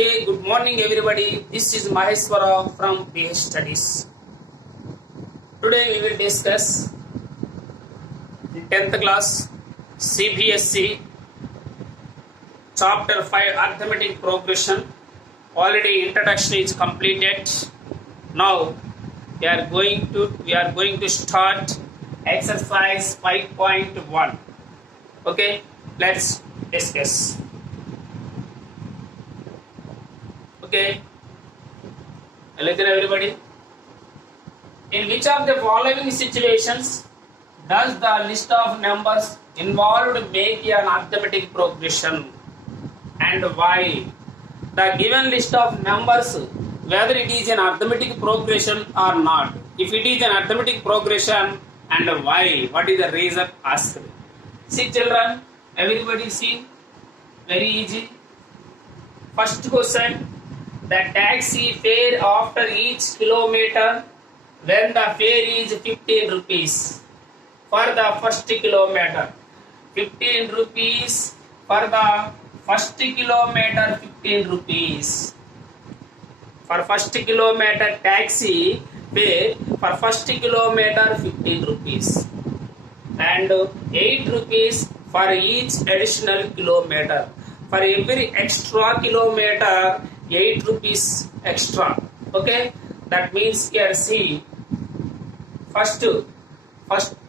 Okay, good morning everybody. This is Maheshwara from PH Studies. Today we will discuss 10th class CBSE chapter 5 arithmetic progression. Already introduction is completed. Now we are going to start exercise 5.1. Okay, let's discuss. Okay, listen everybody. In which of the following situations does the list of numbers involved make an arithmetic progression and why? The given list of numbers, whether it is an arithmetic progression or not. If it is an arithmetic progression and why? What is the reason asked? See children, everybody see, very easy. First question, the taxi fare after each kilometer when the fare is 15 rupees for the first kilometer. 15 rupees for the first kilometer, 15 rupees. For first kilometer taxi fare for first kilometer 15 rupees. And 8 rupees for each additional kilometer. For every extra kilometer, 8 rupees extra. Okay, that means here see, first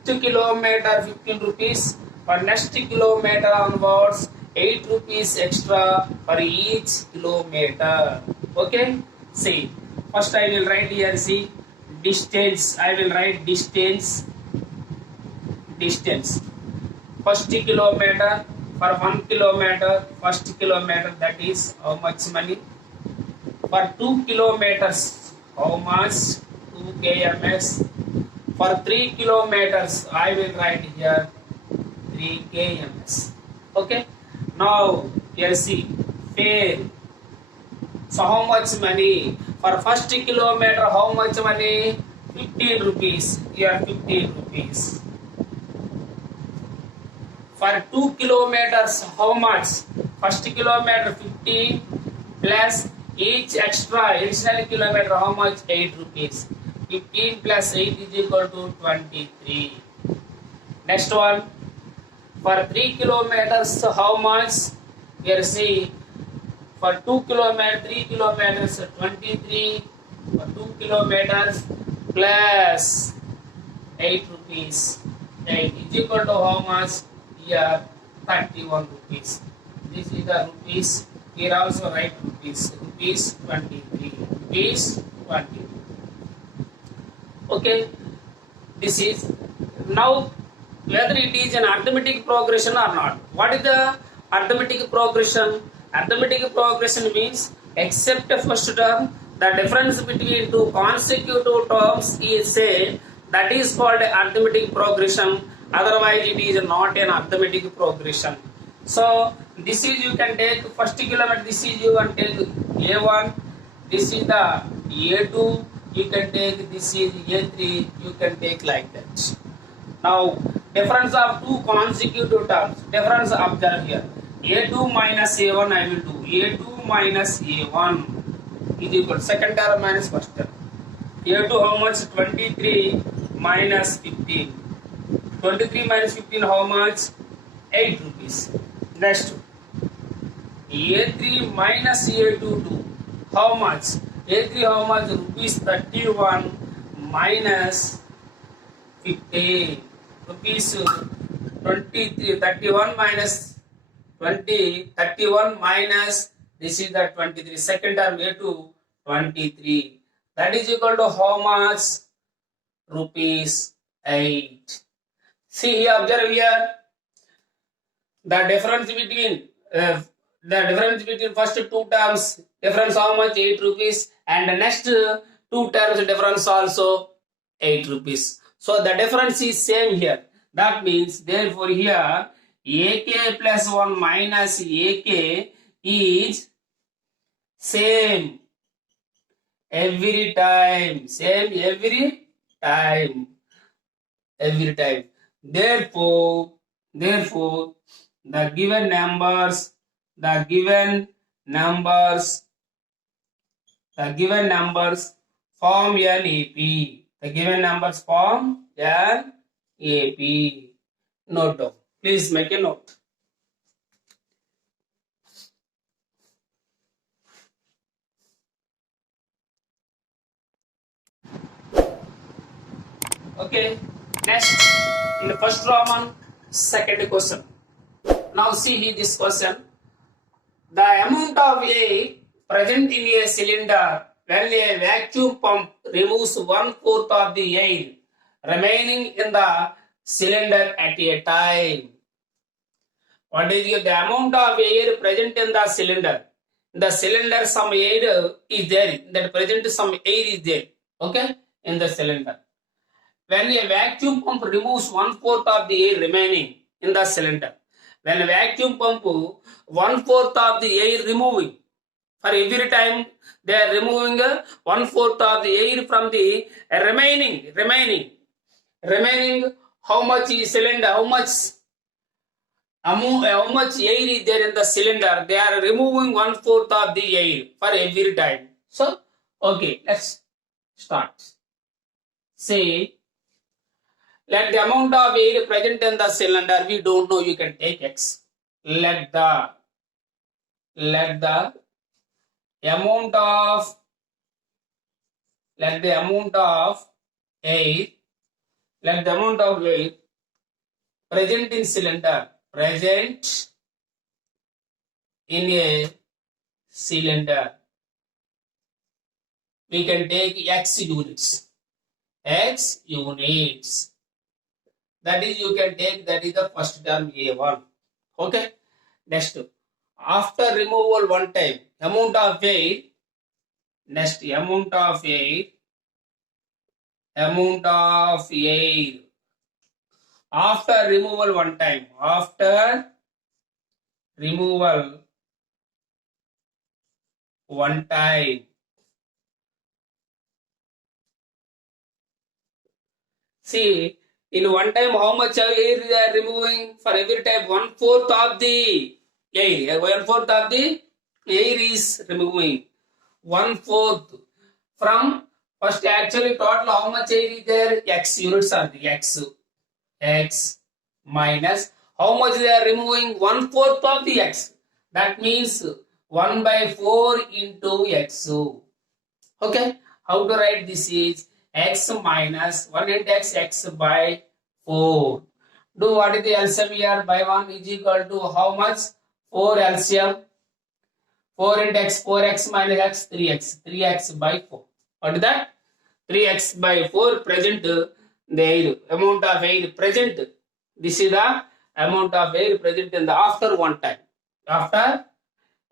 kilometer 15 rupees, for next kilometer onwards 8 rupees extra for each kilometer. Okay, see, first I will write here, see, distance. I will write distance. First kilometer, for 1 kilometer, first kilometer, that is how much money. For 2 kilometers, how much? 2 kms. For 3 kilometers, I will write here 3 kms. Okay. Now here see, fare. So how much money? For first kilometer, how much money? 15 rupees. Here 15 rupees. For 2 kilometers, how much? First kilometer 15 plus each extra additional kilometer, how much? 8 rupees. 15 plus 8 is equal to 23. Next one, for 3 kilometers, how much? Here see, for 2 kilometers, 3 kilometers, 23. For 2 kilometers plus 8 rupees. 8 is equal to how much? Here 31 rupees. This is the rupees. Here also write rupees. Rupees 23. Rupees 23. Okay. This is now whether it is an arithmetic progression or not. What is the arithmetic progression? Arithmetic progression means except the first term, the difference between two consecutive terms is same. That is called arithmetic progression. Otherwise, it is not an arithmetic progression. So, this is you can take first kilometer. This is you can take A1. This is the A2. You can take this is A3. You can take like that. Now, difference of two consecutive terms. Difference observe here. A2 minus A1 I will do. A2 minus A1 is equal to second term minus first term. A2 how much? 23 minus 15. 23 minus 15 how much? 8 rupees. Next, A3 minus A2 how much? A3 how much? Rupees 31 minus 15. Rupees 23. 31 minus 20. 31 minus, this is the 23. Second term A2 23. That is equal to how much? Rupees 8. See here, observe here. The difference between first two terms, difference how much? 8 rupees, and the next two terms difference also 8 rupees. So the difference is same here. That means therefore here AK plus 1 minus AK is same every time. Same every time. Every time. Therefore, the given numbers The given numbers form an AP. The given numbers form an AP. Note down. Please make a note. Okay. Next, in the first Roman, second question. Now see here this question. The amount of air present in a cylinder when a vacuum pump removes 1/4 of the air remaining in the cylinder at a time. What is the amount of air present in the cylinder? In the cylinder, some air is there. That present some air is there. Okay, in the cylinder. When a vacuum pump removes 1/4 of the air remaining in the cylinder, when a vacuum pump 1/4 of the air removing, for every time they are removing 1/4 of the air from the remaining. How much is cylinder? How much air is there in the cylinder? They are removing 1/4 of the air for every time. So, okay, let's start. Say, let the amount of air present in the cylinder, we don't know, you can take X. Let the amount of air present in cylinder, present in a cylinder, we can take X units. That is, you can take, that is the first term A1. Okay. Next, after removal one time, amount of air. Next, amount of air. After removal one time. After removal one time. See, in one time, how much air they are removing? For every time, 1/4 of the air. 1/4 of the air is removing. 1/4 from first, actually total how much air is there? X units are the X minus how much they are removing? 1/4 of the X. That means 1/4 into X. Okay, how to write this is X minus 1 into X by 4. Do what is the LCM here? By 1 is equal to how much? 4 LCM. 4 into X, 4X minus X, 3X. 3X by 4. What is that? 3X by 4 present the air, amount of air present. This is the amount of air present in the after one time. After,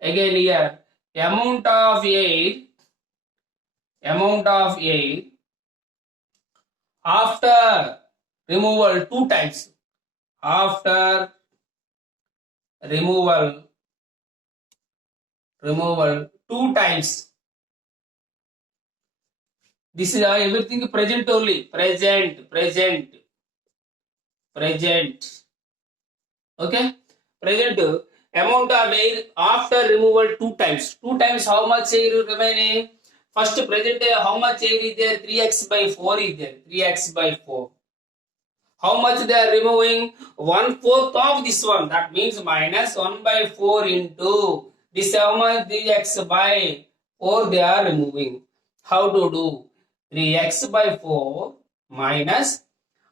again here, amount of air after removal 2 times. After removal 2 times. This is everything present only. Present. Okay. Present amount of air after removal 2 times. 2 times how much air remaining? First present how much air is there? 3X by 4 is there. 3X by 4. How much they are removing? 1/4 of this one. That means minus 1/4 into this, how much? 3X by 4 they are removing. How to do? 3X by 4 minus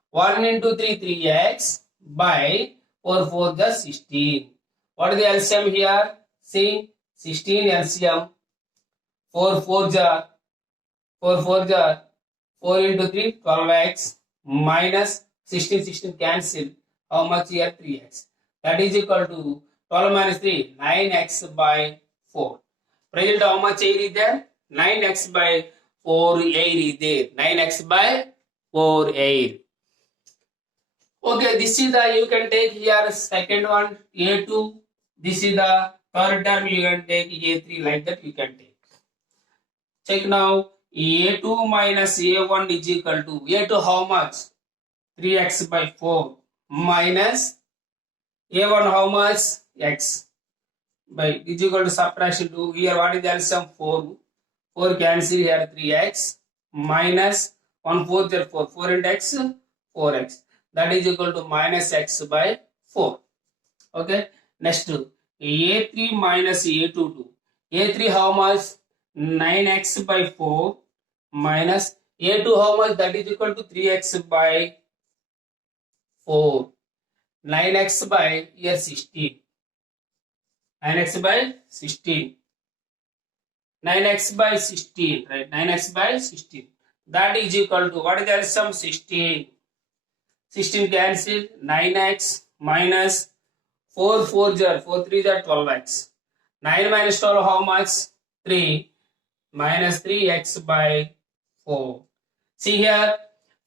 1 into 3, 3X by 4, 4 the 16. What is the LCM here? See, 16 LCM. 4, 4 jar. 4, 4 jar. 4 into 3, 12X minus 16 cancel. How much here? 3X. That is equal to 12 minus 3, 9X by 4. Present how much air is there? 9X by 4 air is there. 9X by 4 air. Okay, this is the, you can take here second one, A2. This is the third term, you can take A3, like that you can take. Check now, A2 minus A1 is equal to, A2 how much? 3X by 4 minus A1 how much? X by is equal to subtraction 2. Here what is the LCM? 4. 4 cancel here, 3x minus 1 4 there 4, 4 into x, 4x. That is equal to minus x by 4. Okay. Next, a3 minus a2 2. a3 how much? 9x by 4 minus a2 how much? That is equal to 3x by 4. 9x by here 16. 9x by 16. 9x by 16, right? 9x by 16. That is equal to, what is the sum? 16. 16 cancel, 9x minus 4 4 jar, 4 3 jar 12x. 9 minus 12 how much? 3 minus 3x by 4. See here,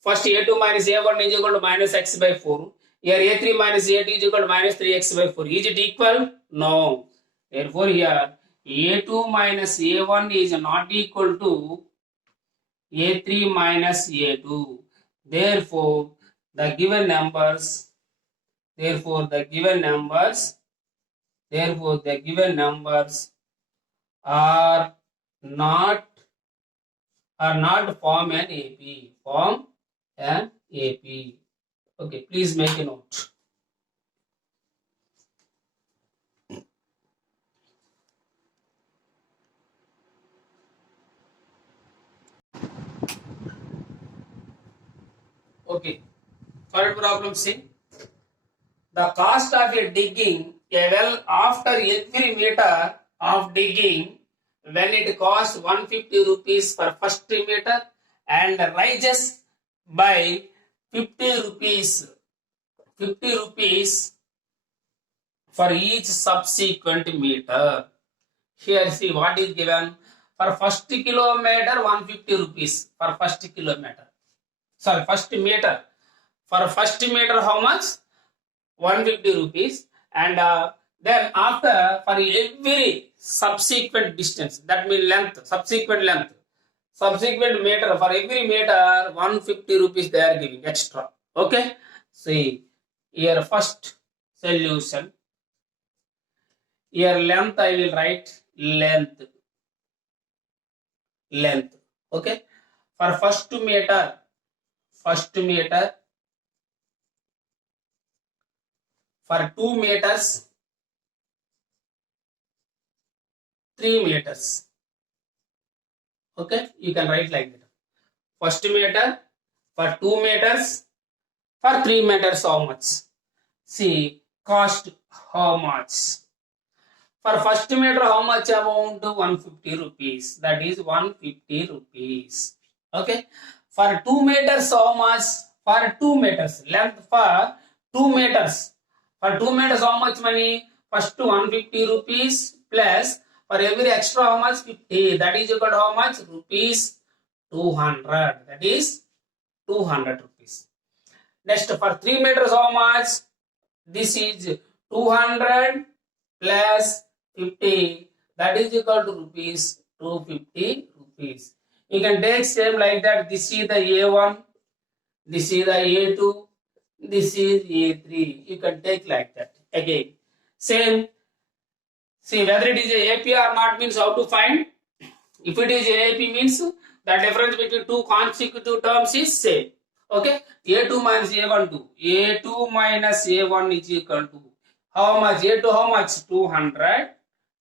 first a2 minus a1 is equal to minus x by 4. Here a3 minus a2 is equal to minus 3x by 4. Is it equal? No. Therefore here a2 minus a1 is not equal to a3 minus a2. Therefore the given numbers are not form an AP. Form an AP. Okay, please make a note. Okay, third problem, see. The cost of digging a well after every meter of digging, when it costs 150 rupees per first meter and rises by 50 rupees for each subsequent meter. Here see what is given. For first kilometer 150 rupees for first kilometer. Sorry, first meter. For first meter how much? 150 rupees. And then after, for every subsequent distance, that means length, subsequent meter, for every meter 150 rupees they are giving extra. Okay, see here first solution. Here length I will write length. Okay, for first meter for 2 meters 3 meters. Okay, you can write like that. First meter for 2 meters, for 3 meters how much? See, cost how much? For first meter how much amount? 150 rupees. That is 150 rupees. Okay. For 2 meters how much? For 2 meters. Length for 2 meters. For 2 meters how much money? First 150 rupees plus for every extra how much? 50. That is equal to how much? Rupees 200. That is 200 rupees. Next for 3 meters how much? This is 200 plus 50. That is equal to rupees 250 rupees. You can take same like that. This is the A1. This is the A2. This is A3. You can take like that. Again, same. See whether it is a AP or not means how to find. If it is AP means the difference between two consecutive terms is same. Okay. A2 minus A1 2. A2 minus A1 is equal to how much? A2 how much? 200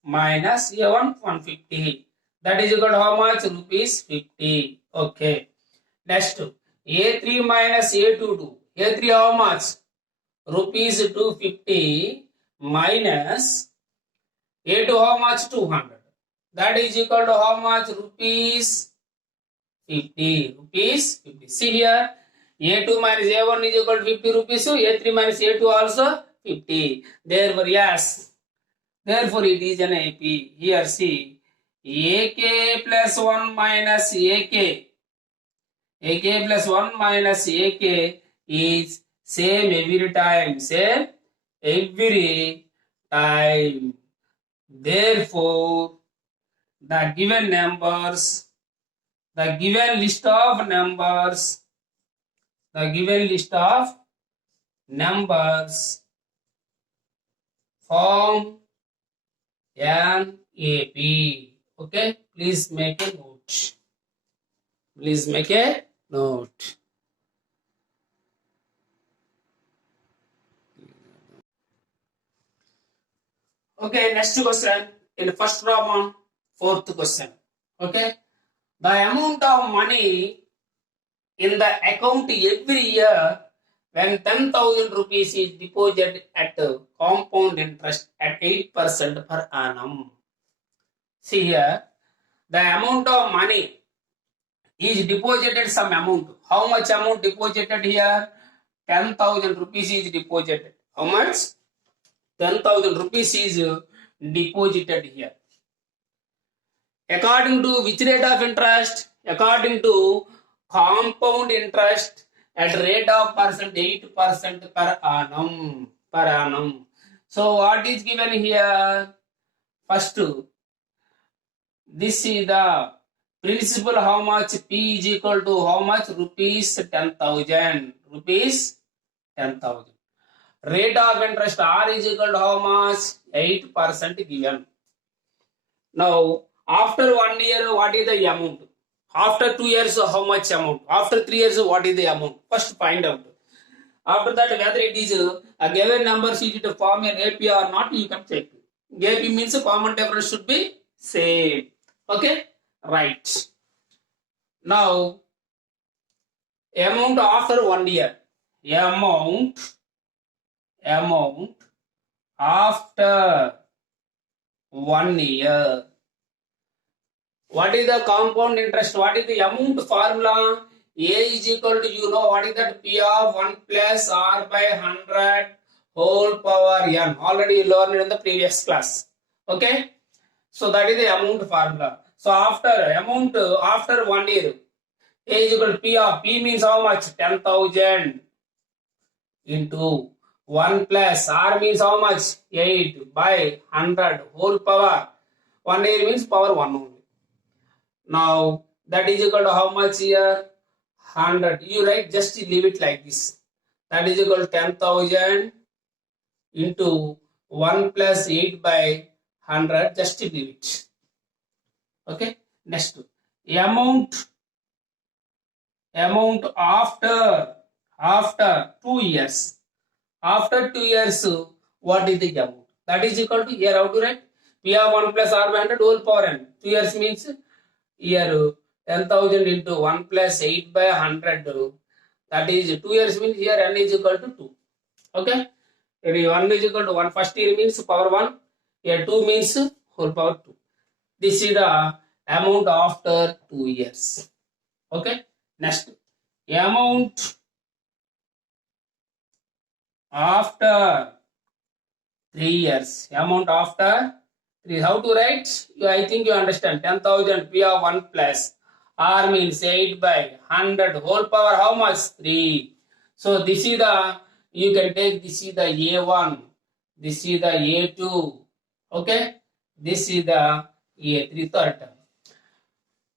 minus A1 150. That is equal to how much? Rupees 50. Okay. Next, A3 minus A2 2. A3 how much? Rupees 250 minus A2 how much? 200. That is equal to how much? Rupees 50. Rupees 50. See here, A2 minus A1 is equal to 50 rupees. So A3 minus A2 also 50. Therefore, yes. Therefore, it is an AP. Here, see, AK plus 1 minus AK. AK plus 1 minus AK is same every time. Same every time. Therefore, the given list of numbers form an AP. Okay, please make a note. note. Please make a note. Okay, next question. In first Roman, fourth question. Okay, the amount of money in the account every year when 10,000 rupees is deposited at compound interest at 8% per annum. See here, the amount of money is deposited some amount. How much amount deposited here? 10,000 rupees is deposited. How much? 10,000 rupees is deposited here. According to which rate of interest? According to compound interest at rate of percent 8% per annum. Per annum. So what is given here? First, this is the principal. How much? P is equal to how much? Rupees 10,000. Rupees 10,000. Rate of interest R is equal to how much? 8% given. Now, after 1 year, what is the amount? After 2 years, how much amount? After 3 years, what is the amount? First find out. After that, whether it is a given number, is it to form an AP or not, you can check. AP means a common difference should be same. Okay? Right. Now, amount after 1 year. Amount after 1 year. What is the compound interest? What is the amount formula? A is equal to, you know, what is that? P of 1 plus R by 100 whole power n. Already you learned in the previous class. Okay? So that is the amount formula. So after amount after 1 year, A is equal to P of, P means how much? 10,000 into 1 plus R means how much? 8 by 100 whole power. 1 year means power 1 only. Now that is equal to how much here? 100. You write, just leave it like this. That is equal to 10,000 into 1 plus 8 by 100. Just leave it. Okay. Next, amount after 2 years. After 2 years, what is the amount? That is equal to, here how to write? P of 1 plus R by 100 whole power n. 2 years means here 10,000 into 1 plus 8 by 100. That is 2 years means here n is equal to 2. Okay. Here 1 is equal to 1. First year means power 1. Here 2 means whole power 2. This is the amount after 2 years. Okay. Next, amount after 3 years. Amount after 3. How to write? I think you understand. 10,000 P of 1 plus R means 8 by 100 whole power how much? 3. So this is the, you can take, this is the A1. This is the A2. Okay. This is the A3 third term.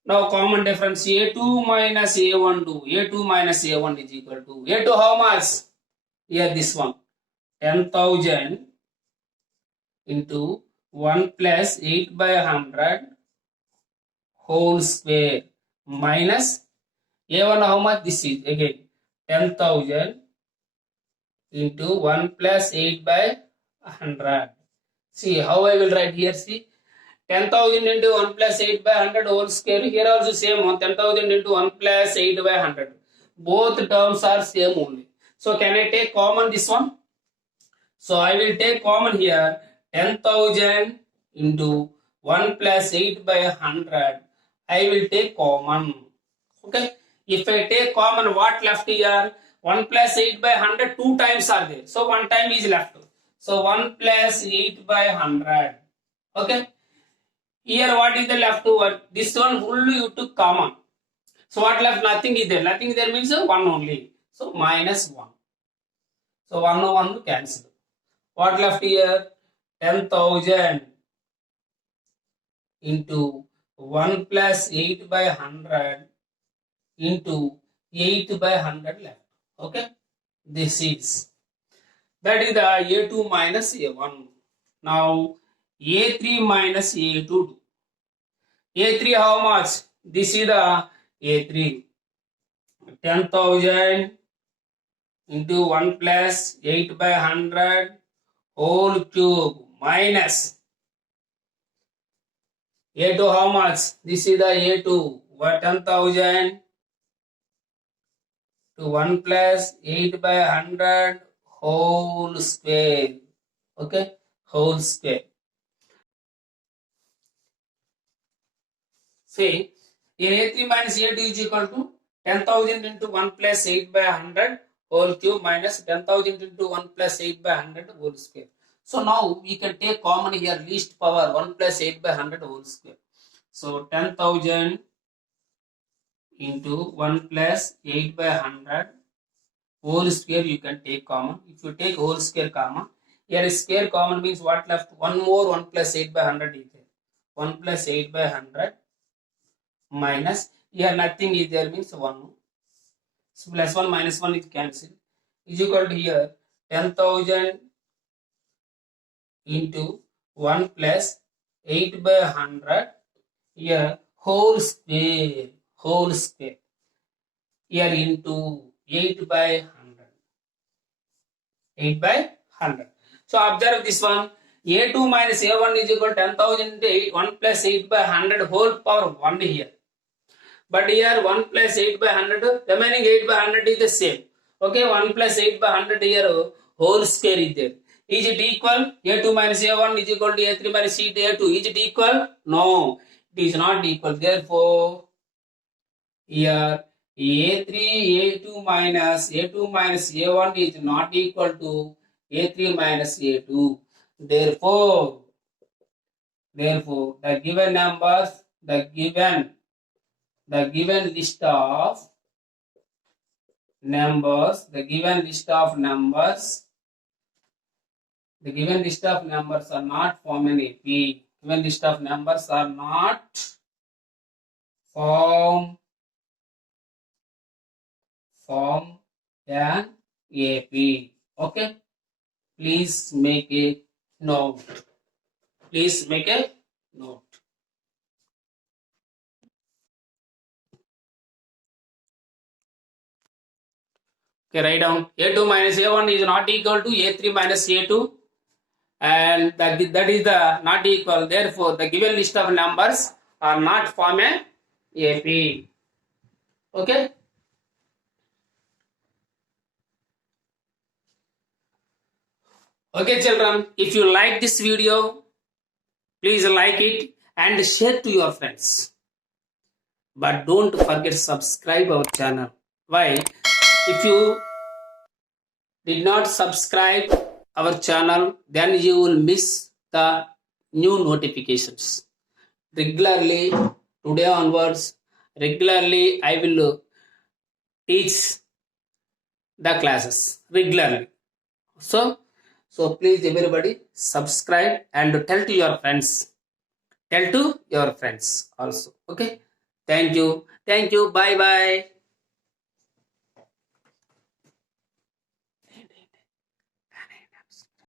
Now common difference, A2 minus A1 2. A2 minus A1 is equal to A2 how much? Here this one. 10,000 into 1 plus 8 by 100 whole square minus A1 how much? This is again 10,000 into 1 plus 8 by 100. See how I will write here. See, 10,000 into 1 plus 8 by 100 whole square. Here also same one. 10,000 into 1 plus 8 by 100. Both terms are same only. So can I take common this one? So I will take common here. 10,000 into 1 plus 8 by 100. I will take common. Okay. If I take common, what left here? 1 plus 8 by 100, 2 times are there. So 1 time is left. So 1 plus 8 by 100. Okay. Here what is the left one? This one fully you took common. So what left? Nothing is there. Nothing there means 1 only. So minus 1. So 1 cancel. What left here? 10,000 into 1 plus 8 by 100 into 8 by 100 left. Okay. This is. That is the A2 minus A1. Now A3 minus A2. A3 how much? This is the A3. 10,000 into 1 plus 8 by 100 whole cube minus A2 how much? This is the A2. What 10,000 to 1 plus 8 by 100 whole square. Okay, whole square. See, here A3 minus A2 is equal to 10,000 into 1 plus 8 by 100 whole cube minus 10,000 into 1 plus 8 by 100 whole square. So now we can take common here least power 1 plus 8 by 100 whole square. So 10,000 into 1 plus 8 by 100 whole square you can take common. If you take whole square common, here square common means what left? One more 1 plus 8 by 100 is there. 1 plus 8 by 100 minus, here nothing is there means 1. So plus 1 minus 1 is cancelled. Is equal to here 10,000 into 1 plus 8 by 100 here whole square here into 8 by 100. 8 by 100. So observe this one. A2 minus A1 is equal to 10,000 into 8, 1 plus 8 by 100 whole power 1 here. But here 1 plus 8 by 100, remaining 8 by 100 is the same. Okay, 1 plus 8 by 100 here whole square is there. Is it equal? A2 minus A1 is equal to A3 minus A2. Is it equal? No, it is not equal. Therefore, here A3, A2 minus A1 is not equal to A3 minus A2. Therefore, the given numbers, the given list of numbers, are not form an AP. Given list of numbers are not form an AP. Okay, please make a note. Okay, write down. A2 minus A1 is not equal to A3 minus A2, and that is the not equal. Therefore, the given list of numbers are not form an AP. Okay. Okay, children. If you like this video, please like it and share to your friends. But don't forget subscribe our channel. Why? If you did not subscribe our channel, then you will miss the new notifications. Regularly, today onwards, I will teach the classes regularly. So please everybody subscribe and tell to your friends. Also. Okay. Thank you. Bye bye.